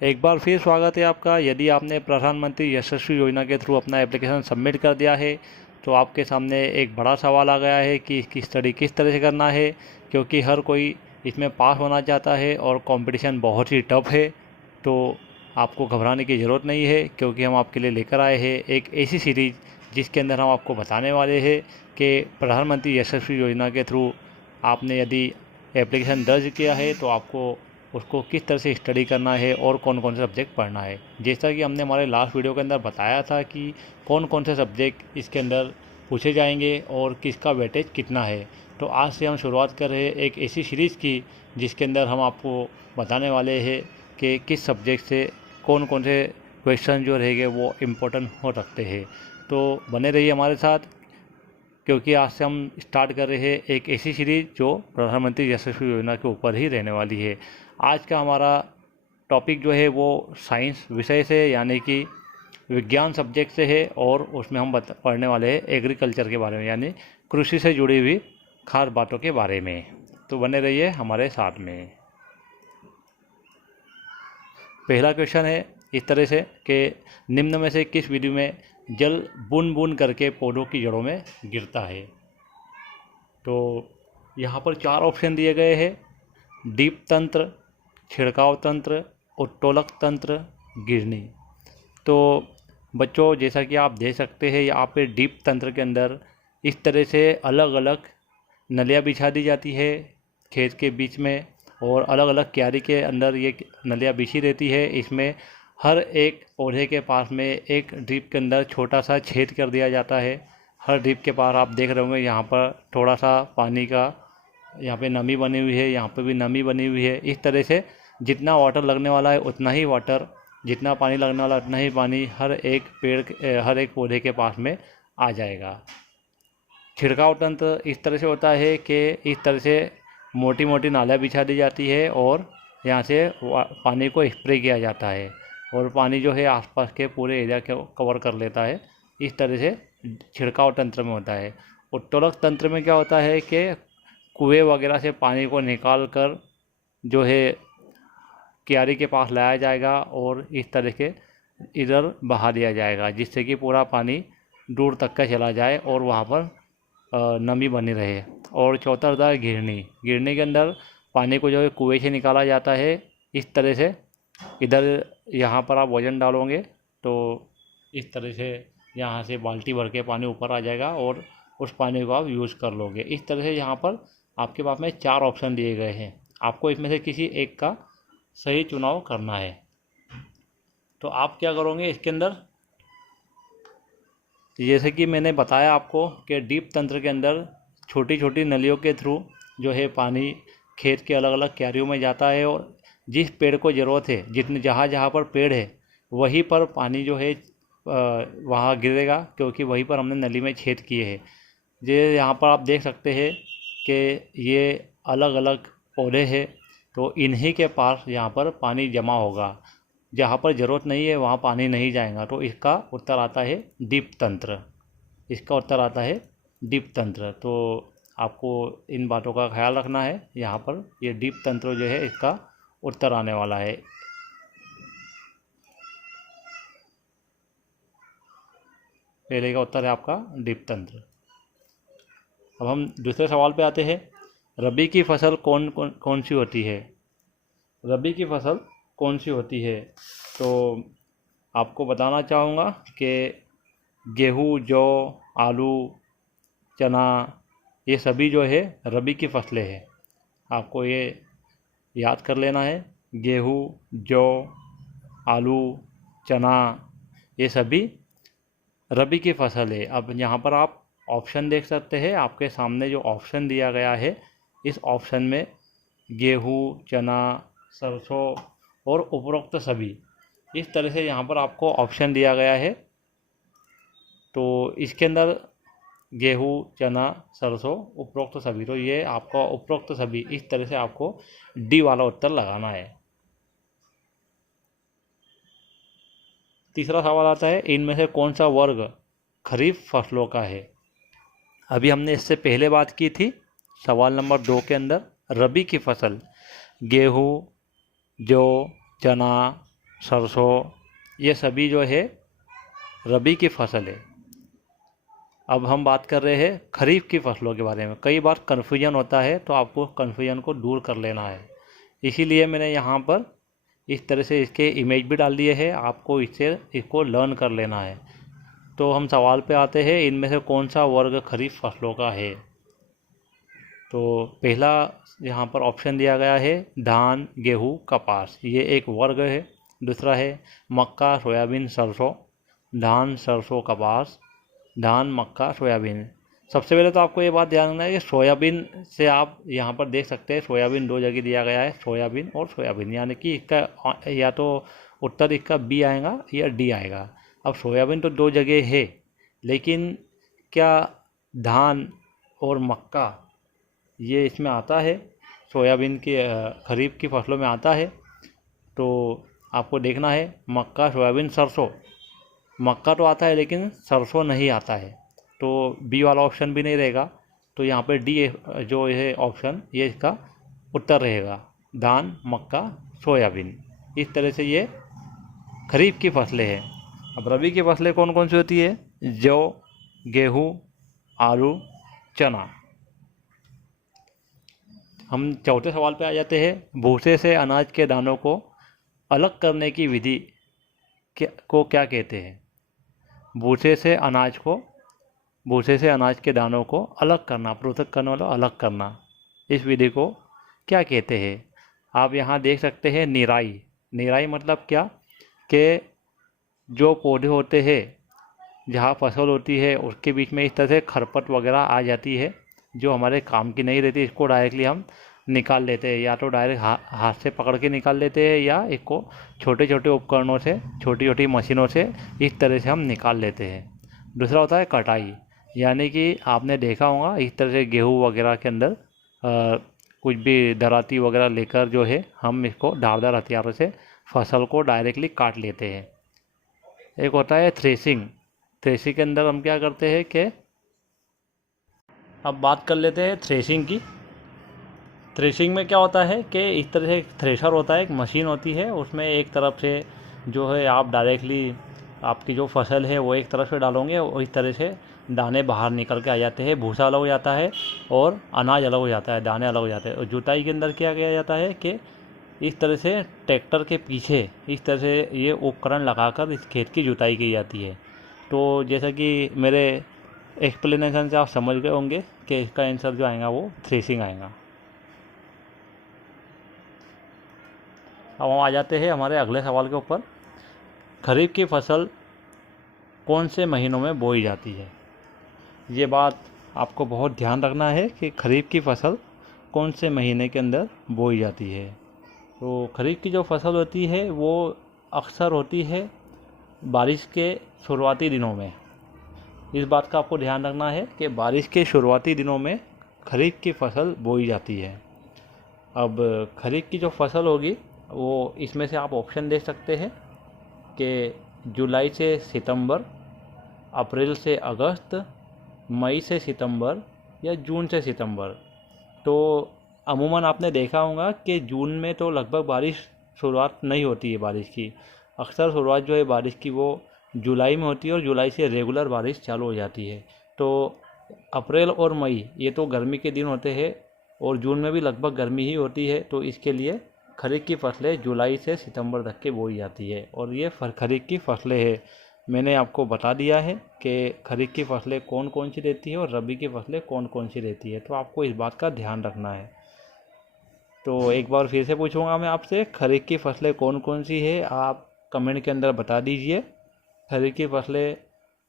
एक बार फिर स्वागत है आपका। यदि आपने प्रधानमंत्री यशस्वी योजना के थ्रू अपना एप्लीकेशन सबमिट कर दिया है तो आपके सामने एक बड़ा सवाल आ गया है कि इसकी स्टडी किस तरह से करना है, क्योंकि हर कोई इसमें पास होना चाहता है और कंपटीशन बहुत ही टफ है। तो आपको घबराने की ज़रूरत नहीं है, क्योंकि हम आपके लिए लेकर आए हैं एक ऐसी सीरीज़ जिसके अंदर हम आपको बताने वाले हैं कि प्रधानमंत्री यशस्वी योजना के थ्रू आपने यदि एप्लीकेशन दर्ज किया है तो आपको उसको किस तरह से स्टडी करना है और कौन कौन से सब्जेक्ट पढ़ना है। जैसा कि हमने हमारे लास्ट वीडियो के अंदर बताया था कि कौन कौन से सब्जेक्ट इसके अंदर पूछे जाएंगे और किसका वेटेज कितना है। तो आज से हम शुरुआत कर रहे हैं एक ऐसी सीरीज़ की जिसके अंदर हम आपको बताने वाले हैं कि किस सब्जेक्ट से कौन कौन से क्वेश्चन जो रहेंगे वो इम्पोर्टेंट हो सकते हैं। तो बने रहिए हमारे साथ, क्योंकि आज से हम स्टार्ट कर रहे हैं एक ऐसी सीरीज़ जो प्रधानमंत्री यशस्वी योजना के ऊपर ही रहने वाली है। आज का हमारा टॉपिक जो है वो साइंस विषय से यानी कि विज्ञान सब्जेक्ट से है, और उसमें हम पढ़ने वाले हैं एग्रीकल्चर के बारे में यानी कृषि से जुड़ी हुई खास बातों के बारे में। तो बने रहिए हमारे साथ में। पहला क्वेश्चन है इस तरह से कि निम्न में से किस विधि में जल बूंद बूंद करके पौधों की जड़ों में गिरता है। तो यहाँ पर 4 ऑप्शन दिए गए हैं: डीप तंत्र, छिड़काव तंत्र, उत्तोलक तंत्र, गिरनी। तो बच्चों, जैसा कि आप देख सकते हैं यहाँ पे डीप तंत्र के अंदर इस तरह से अलग अलग नलियाँ बिछा दी जाती है खेत के बीच में, और अलग अलग क्यारी के अंदर ये नलियाँ बिछी रहती है। इसमें हर एक पौधे के पास में एक ड्रिप के अंदर छोटा सा छेद कर दिया जाता है। हर ड्रिप के पास आप देख रहे होंगे यहाँ पर थोड़ा सा पानी का यहाँ पे नमी बनी हुई है, यहाँ पे भी नमी बनी हुई है। इस तरह से जितना वाटर लगने वाला है उतना ही वाटर, जितना पानी लगने वाला उतना ही पानी हर एक हर एक पौधे के पास में आ जाएगा। छिड़काव तंत्र इस तरह से होता है कि इस तरह से मोटी मोटी नालियाँ बिछा दी जाती है और यहाँ से पानी को स्प्रे किया जाता है, और पानी जो है आसपास के पूरे एरिया को कवर कर लेता है। इस तरह से छिड़काव तंत्र में होता है। उत्तोलक तंत्र में क्या होता है कि कुएं वगैरह से पानी को निकाल कर जो है क्यारी के पास लाया जाएगा और इस तरह के इधर बहा दिया जाएगा, जिससे कि पूरा पानी दूर तक का चला जाए और वहाँ पर नमी बनी रहे। और चौथा होता है घिरनी। घिरनी के अंदर पानी को जो है कुएं से निकाला जाता है। इस तरह से इधर यहाँ पर आप वजन डालोगे तो इस तरह से यहाँ से बाल्टी भर के पानी ऊपर आ जाएगा और उस पानी को आप यूज़ कर लोगे। इस तरह से यहाँ पर आपके पास में 4 ऑप्शन दिए गए हैं, आपको इसमें से किसी एक का सही चुनाव करना है। तो आप क्या करोगे इसके अंदर, जैसे कि मैंने बताया आपको कि डीप तंत्र के अंदर छोटी छोटी नलियों के थ्रू जो है पानी खेत के अलग अलग क्यारियों में जाता है, और जिस पेड़ को ज़रूरत है, जितने जहाँ जहाँ पर पेड़ है वहीं पर पानी जो है वहाँ गिरेगा, क्योंकि वहीं पर हमने नली में छेद किए हैं। ये यहाँ पर आप देख सकते हैं कि ये अलग अलग पौधे हैं, तो इन्हीं के पास यहाँ पर पानी जमा होगा। जहाँ पर ज़रूरत नहीं है वहाँ पानी नहीं जाएगा। तो इसका उत्तर आता है डीप तंत्र। इसका उत्तर आता है डीप तंत्र। तो आपको इन बातों का ख्याल रखना है। यहाँ पर ये डीप तंत्र जो है इसका उत्तर आने वाला है। पहले का उत्तर है आपका डीप तंत्र। अब हम दूसरे सवाल पे आते हैं। रबी की फसल कौन सी होती है। रबी की फसल कौन सी होती है, तो आपको बताना चाहूँगा कि गेहूँ, जौ, आलू, चना, ये सभी जो है रबी की फसलें हैं। आपको ये याद कर लेना है। गेहूँ, जौ, आलू, चना, ये सभी रबी की फसल है। अब यहाँ पर आप ऑप्शन देख सकते हैं। आपके सामने जो ऑप्शन दिया गया है, इस ऑप्शन में गेहूँ, चना, सरसों और उपरोक्त सभी, इस तरह से यहाँ पर आपको ऑप्शन दिया गया है। तो इसके अंदर गेहूँ, चना, सरसों, उपरोक्त सभी, तो ये आपका उपरोक्त सभी, इस तरह से आपको डी वाला उत्तर लगाना है। तीसरा सवाल आता है, इनमें से कौन सा वर्ग खरीफ फसलों का है। अभी हमने इससे पहले बात की थी सवाल नंबर 2 के अंदर। रबी की फसल गेहूँ, जौ, चना, सरसों, ये सभी जो है रबी की फसल है। अब हम बात कर रहे हैं खरीफ की फसलों के बारे में। कई बार कन्फ्यूजन होता है, तो आपको कन्फ्यूजन को दूर कर लेना है, इसीलिए मैंने यहाँ पर इस तरह से इसके इमेज भी डाल दिए हैं। आपको इसको लर्न कर लेना है। तो हम सवाल पे आते हैं, इनमें से कौन सा वर्ग खरीफ फसलों का है। तो पहला यहाँ पर ऑप्शन दिया गया है धान, गेहूँ, कपास, ये एक वर्ग है। दूसरा है मक्का, सोयाबीन, सरसों। धान, सरसों, कपास, धान, मक्का, सोयाबीन। सबसे पहले तो आपको ये बात ध्यान रखना है कि सोयाबीन से आप यहाँ पर देख सकते हैं सोयाबीन दो जगह दिया गया है, सोयाबीन और सोयाबीन, यानी कि इसका या तो उत्तर इसका बी आएगा या डी आएगा। अब सोयाबीन तो दो जगह है, लेकिन क्या धान और मक्का ये इसमें आता है, सोयाबीन की खरीफ की फसलों में आता है? तो आपको देखना है मक्का, सोयाबीन, सरसों। मक्का तो आता है लेकिन सरसों नहीं आता है, तो बी वाला ऑप्शन भी नहीं रहेगा। तो यहाँ पर डी जो है ऑप्शन, ये इसका उत्तर रहेगा, धान, मक्का, सोयाबीन। इस तरह से ये खरीफ की फसलें हैं। अब रबी की फसलें कौन कौन सी होती है? जौ, गेहूँ, आलू, चना। हम चौथे सवाल पे आ जाते हैं, भूसे से अनाज के दानों को अलग करने की विधि को क्या कहते हैं? भूसे से अनाज के दानों को अलग करना, पृथक करना वाला अलग करना, इस विधि को क्या कहते हैं? आप यहाँ देख सकते हैं निराई। निराई मतलब क्या कि जो पौधे होते हैं, जहाँ फसल होती है, उसके बीच में इस तरह से खरपत वगैरह आ जाती है जो हमारे काम की नहीं रहती, इसको डायरेक्टली हम निकाल लेते हैं। या तो डायरेक्ट हाथ से पकड़ के निकाल लेते हैं, या इसको छोटे छोटे उपकरणों से, छोटी छोटी मशीनों से इस तरह से हम निकाल लेते हैं। दूसरा होता है कटाई, यानी कि आपने देखा होगा इस तरह से गेहूँ वगैरह के अंदर कुछ भी दराती वगैरह लेकर जो है हम इसको धारदार हथियारों से फसल को डायरेक्टली काट लेते हैं। एक होता है थ्रेसिंग। थ्रेसिंग के अंदर हम क्या करते हैं कि अब बात कर लेते हैं थ्रेसिंग की। थ्रेसिंग में क्या होता है कि इस तरह से थ्रेशर होता है, एक मशीन होती है, उसमें एक तरफ से जो है आप डायरेक्टली आपकी जो फसल है वो एक तरफ से डालोगे और इस तरह से दाने बाहर निकल के आ जाते हैं, भूसा अलग हो जाता है और अनाज अलग हो जाता है, दाने अलग हो जाते हैं। और जुताई के अंदर क्या किया जाता है कि इस तरह से ट्रैक्टर के पीछे इस तरह से ये उपकरण लगाकर इस खेत की जुताई की जाती है। तो जैसा कि मेरे एक्सप्लेनेशन से आप समझ गए होंगे कि इसका आंसर जो आएगा वो थ्रेसिंग आएगा। अब हम आ जाते हैं हमारे अगले सवाल के ऊपर। खरीफ की फसल कौन से महीनों में बोई जाती है? ये बात आपको बहुत ध्यान रखना है कि खरीफ की फसल कौन से महीने के अंदर बोई जाती है। तो खरीफ की जो फसल होती है वो अक्सर होती है बारिश के शुरुआती दिनों में। इस बात का आपको ध्यान रखना है कि बारिश के शुरुआती दिनों में खरीफ की फसल बोई जाती है। अब खरीफ की जो फसल होगी वो इसमें से आप ऑप्शन दे सकते हैं कि जुलाई से सितंबर, अप्रैल से अगस्त, मई से सितंबर या जून से सितंबर। तो अमूमन आपने देखा होगा कि जून में तो लगभग बारिश शुरुआत नहीं होती है बारिश की। अक्सर शुरुआत जो है बारिश की वो जुलाई में होती है और जुलाई से रेगुलर बारिश चालू हो जाती है। तो अप्रैल और मई ये तो गर्मी के दिन होते हैं और जून में भी लगभग गर्मी ही होती है। तो इसके लिए खरीफ की फसलें जुलाई से सितंबर तक के बोई जाती है और ये खरीफ की फसलें हैं। मैंने आपको बता दिया है कि खरीफ की फसलें कौन कौन सी रहती है और रबी की फसलें कौन कौन सी रहती है, तो आपको इस बात का ध्यान रखना है। तो एक बार फिर से पूछूंगा मैं आपसे, खरीफ की फसलें कौन कौन सी है, आप कमेंट के अंदर बता दीजिए। खरीफ की फसलें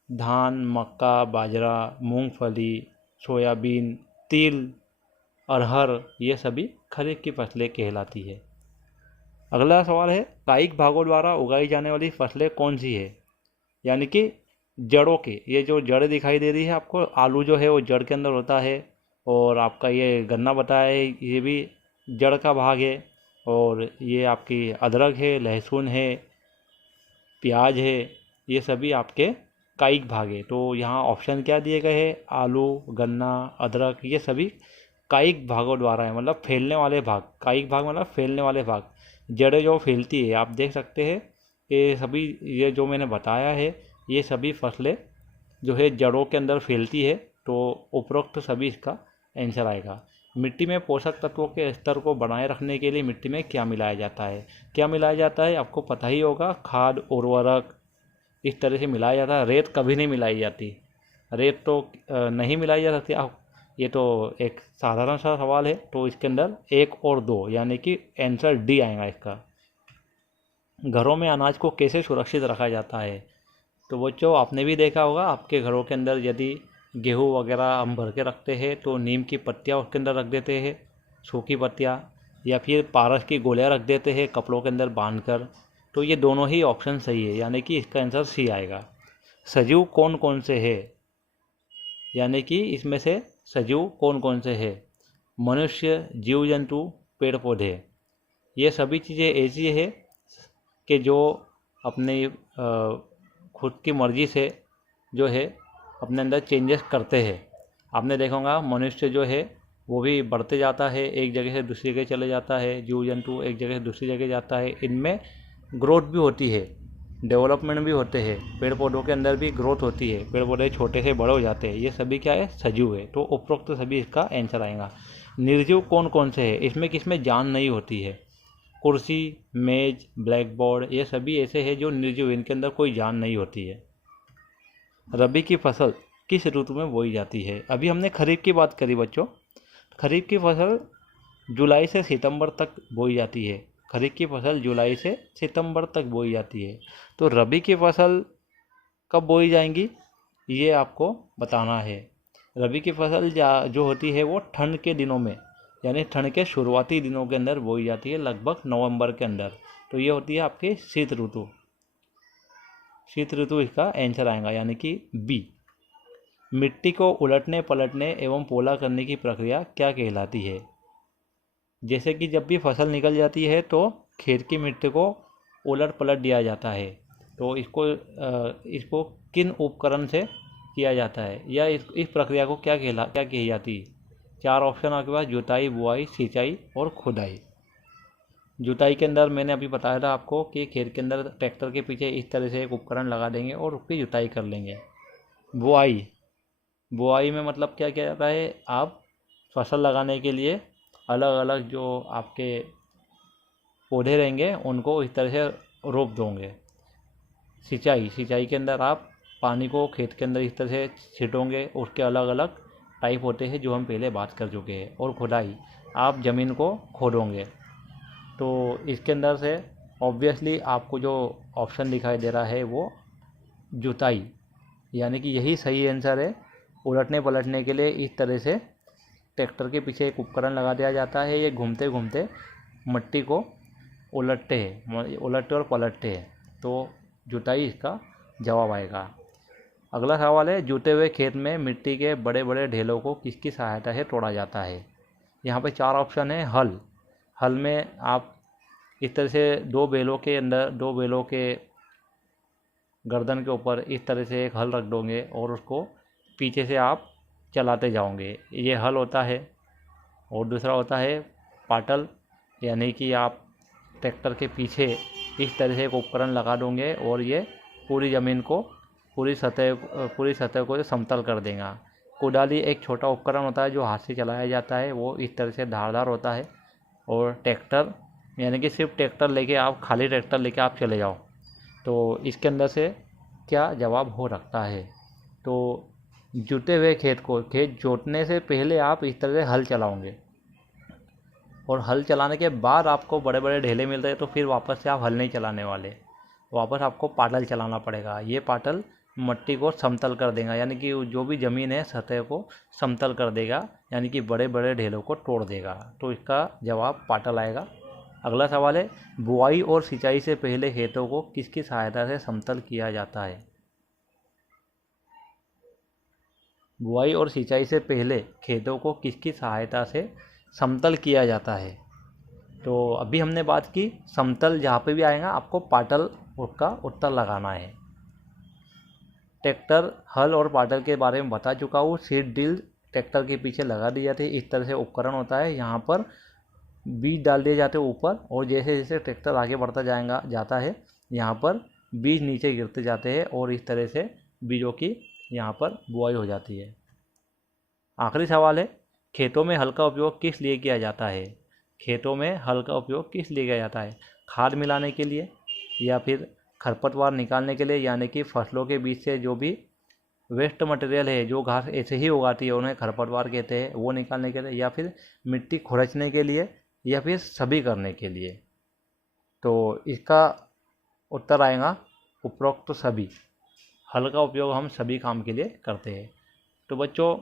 धान, मक्का, बाजरा, मूंगफली, सोयाबीन, तिल, अरहर, ये सभी खरीफ की फसलें कहलाती है। अगला सवाल है, कायिक भागों द्वारा उगाई जाने वाली फसलें कौन सी है? यानी कि जड़ों के, ये जो जड़ दिखाई दे रही है आपको, आलू जो है वो जड़ के अंदर होता है, और आपका ये गन्ना बताया है ये भी जड़ का भाग है, और ये आपकी अदरक है, लहसुन है, प्याज है, ये सभी आपके कायिक भाग है। तो यहाँ ऑप्शन क्या दिए गए हैं? आलू, गन्ना, अदरक, ये सभी कायिक भागों द्वारा है, मतलब फैलने वाले भाग। कायिक भाग मतलब फैलने वाले भाग। जड़ें जो फैलती है, आप देख सकते हैं ये सभी ये जो मैंने बताया है ये सभी फसलें जो है जड़ों के अंदर फैलती है, तो उपरोक्त सभी इसका आंसर आएगा। मिट्टी में पोषक तत्वों के स्तर को बनाए रखने के लिए मिट्टी में क्या मिलाया जाता है? क्या मिलाया जाता है आपको पता ही होगा, खाद, उर्वरक, इस तरह से मिलाया जाता है। रेत कभी नहीं मिलाई जाती, रेत तो नहीं मिलाई जा सकती। आप ये तो एक साधारण सा सवाल है, तो इसके अंदर 1 और 2 यानी कि आंसर डी आएगा इसका। घरों में अनाज को कैसे सुरक्षित रखा जाता है? तो बच्चों आपने भी देखा होगा, आपके घरों के अंदर यदि गेहूँ वगैरह हम भर के रखते हैं तो नीम की पत्तियाँ उसके अंदर रख देते हैं, सूखी पत्तियाँ, या फिर पारस की गोलियाँ रख देते हैं कपड़ों के अंदर बांध कर। तो ये दोनों ही ऑप्शन सही है, यानी कि इसका आंसर सी आएगा। सजीव कौन कौन से है? यानी कि इसमें से सजीव कौन कौन से है? मनुष्य, जीव जंतु, पेड़ पौधे। ये सभी चीज़ें ऐसी है कि जो अपने खुद की मर्जी से जो है अपने अंदर चेंजेस करते हैं। आपने देखा होगा मनुष्य जो है वो भी बढ़ते जाता है, एक जगह से दूसरी जगह चले जाता है, जीव जंतु एक जगह से दूसरी जगह जाता है। इनमें ग्रोथ भी होती है, डेवलपमेंट भी होते हैं। पेड़ पौधों के अंदर भी ग्रोथ होती है, पेड़ पौधे छोटे से बड़े हो जाते हैं। ये सभी क्या है? सजीव है। तो उपरोक्त सभी इसका आंसर आएगा। निर्जीव कौन कौन से है? इसमें किसमें जान नहीं होती है? कुर्सी, मेज, ब्लैक बोर्ड, ये सभी ऐसे हैं जो निर्जीव, इनके अंदर कोई जान नहीं होती है। रबी की फसल किस ऋतु में बोई जाती है? अभी हमने खरीफ की बात करी बच्चों। खरीफ की फसल जुलाई से सितंबर तक बोई जाती है। खरीफ की फसल जुलाई से सितंबर तक बोई जाती है। तो रबी की फसल कब बोई जाएंगी ये आपको बताना है। रबी की फसल जो होती है वो ठंड के दिनों में, यानी ठंड के शुरुआती दिनों के अंदर बोई जाती है, लगभग नवंबर के अंदर। तो ये होती है आपकी शीत ऋतु। शीत ऋतु इसका आंसर आएगा, यानी कि बी। मिट्टी को उलटने पलटने एवं पोला करने की प्रक्रिया क्या कहलाती है? जैसे कि जब भी फसल निकल जाती है तो खेत की मिट्टी को उलट पलट दिया जाता है। तो इसको किन उपकरण से किया जाता है, या इस प्रक्रिया को क्या कही जाती है? 4 ऑप्शन आपके पास: जुताई, बुआई, सिंचाई और खुदाई। जुताई के अंदर मैंने अभी बताया था आपको कि खेत के अंदर ट्रैक्टर के पीछे इस तरह से एक उपकरण लगा देंगे और उसकी जुताई कर लेंगे। बुआई में मतलब क्या किया जाता है? आप फसल लगाने के लिए अलग अलग जो आपके पौधे रहेंगे उनको इस तरह से रोप दोगे। सिंचाई के अंदर आप पानी को खेत के अंदर इस तरह से छिटोगे, उसके अलग अलग टाइप होते हैं जो हम पहले बात कर चुके हैं। और खुदाई, आप ज़मीन को खोदोगे। तो इसके अंदर से ऑब्वियसली आपको जो ऑप्शन दिखाई दे रहा है वो जुताई, यानी कि यही सही आंसर है। उलटने पलटने के लिए इस तरह से ट्रैक्टर के पीछे एक उपकरण लगा दिया जाता है, ये घूमते घूमते मिट्टी को उलटते और पलटते हैं। तो जुताई इसका जवाब आएगा। अगला सवाल है, जुते हुए खेत में मिट्टी के बड़े बड़े ढेलों को किसकी सहायता से तोड़ा जाता है? यहाँ पे 4 ऑप्शन है। हल में आप इस तरह से 2 बैलों के गर्दन के ऊपर इस तरह से एक हल रख दोगे और उसको पीछे से आप चलाते जाओगे, ये हल होता है। और दूसरा होता है पाटल, यानी कि आप ट्रैक्टर के पीछे इस तरह से एक उपकरण लगा दोगे और ये पूरी ज़मीन को, पूरी सतह को समतल कर देगा। कुदाली एक छोटा उपकरण होता है जो हाथ से चलाया जाता है, वो इस तरह से धारदार होता है। और ट्रैक्टर, यानी कि सिर्फ खाली ट्रैक्टर लेके आप चले जाओ। तो इसके अंदर से क्या जवाब हो सकता है? तो जुते हुए खेत जोतने से पहले आप इस तरह से हल चलाओगे और हल चलाने के बाद आपको बड़े बड़े ढेले मिलते हैं, तो फिर वापस से आप हल नहीं चलाने वाले, वापस आपको पाटल चलाना पड़ेगा। ये पाटल मिट्टी को समतल कर देगा, यानी कि जो भी ज़मीन है सतह को समतल कर देगा, यानी कि बड़े बड़े ढेलों को तोड़ देगा। तो इसका जवाब पाटल आएगा। अगला सवाल है, बुआई और सिंचाई से पहले खेतों को किसकी सहायता से समतल किया जाता है? बुआई और सिंचाई से पहले खेतों को किसकी सहायता से समतल किया जाता है? तो अभी हमने बात की समतल, जहाँ पे भी आएगा आपको पाटल उसका उत्तर लगाना है। ट्रैक्टर, हल और पाटल के बारे में बता चुका हूँ। सीड ड्रिल ट्रैक्टर के पीछे लगा दी जाती है, इस तरह से उपकरण होता है। यहाँ पर बीज डाल दिए जाते हैं ऊपर, और जैसे जैसे ट्रैक्टर आगे बढ़ता जाता है यहाँ पर बीज नीचे गिरते जाते हैं और इस तरह से बीजों की यहाँ पर बुआई हो जाती है। आखिरी सवाल है, खेतों में हल का उपयोग किस लिए किया जाता है? खेतों में हल का उपयोग किस लिए किया जाता है? खाद मिलाने के लिए या फिर खरपतवार निकालने के लिए, यानी कि फसलों के बीच से जो भी वेस्ट मटेरियल है, जो घास ऐसे ही उगाती है उन्हें खरपतवार कहते हैं, वो निकालने के लिए, या फिर मिट्टी खुरचने के लिए, या फिर सभी करने के लिए। तो इसका उत्तर आएगा उपरोक्त सभी। हल का उपयोग हम सभी काम के लिए करते हैं। तो बच्चों,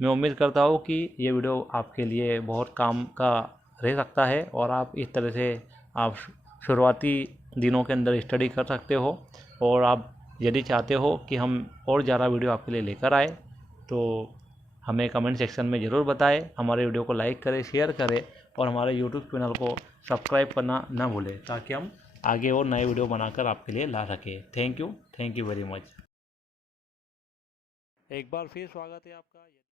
मैं उम्मीद करता हूँ कि ये वीडियो आपके लिए बहुत काम का रह सकता है और आप इस तरह से आप शुरुआती दिनों के अंदर स्टडी कर सकते हो। और आप यदि चाहते हो कि हम और ज़्यादा वीडियो आपके लिए लेकर आए तो हमें कमेंट सेक्शन में ज़रूर बताएं। हमारे वीडियो को लाइक करें, शेयर करें और हमारे यूट्यूब चैनल को सब्सक्राइब करना ना भूलें, ताकि हम आगे और नए वीडियो बनाकर आपके लिए ला सकें। Thank you very much. एक बार फिर स्वागत है आपका।